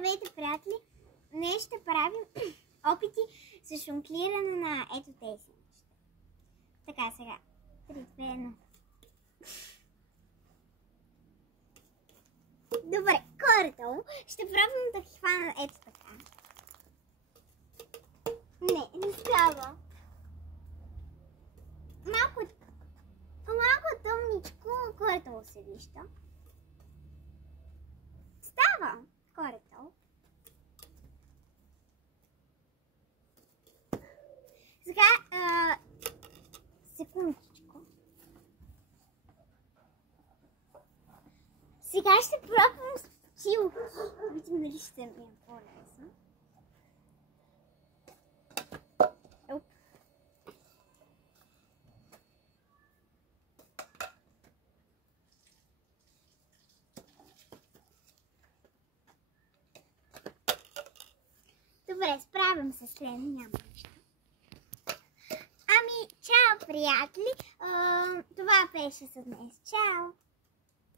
Здравейте, приятели! Днес ще правим опити за жонглиране на ето тези неща. Така, сега. 3, 2, 1. Добре, горе-долу. Ще пробвам да ги хвана ето така. Не става. Малко тъмничко, горе-долу се вижда. Става горе-долу. Сега, секундичко. Сега ще пробвам с почилки. Видим дали ще ми е по-лесно. Добре, справям се с Лена, няма нищо. Ами, чао, приятели! Това беше за днес. Чао!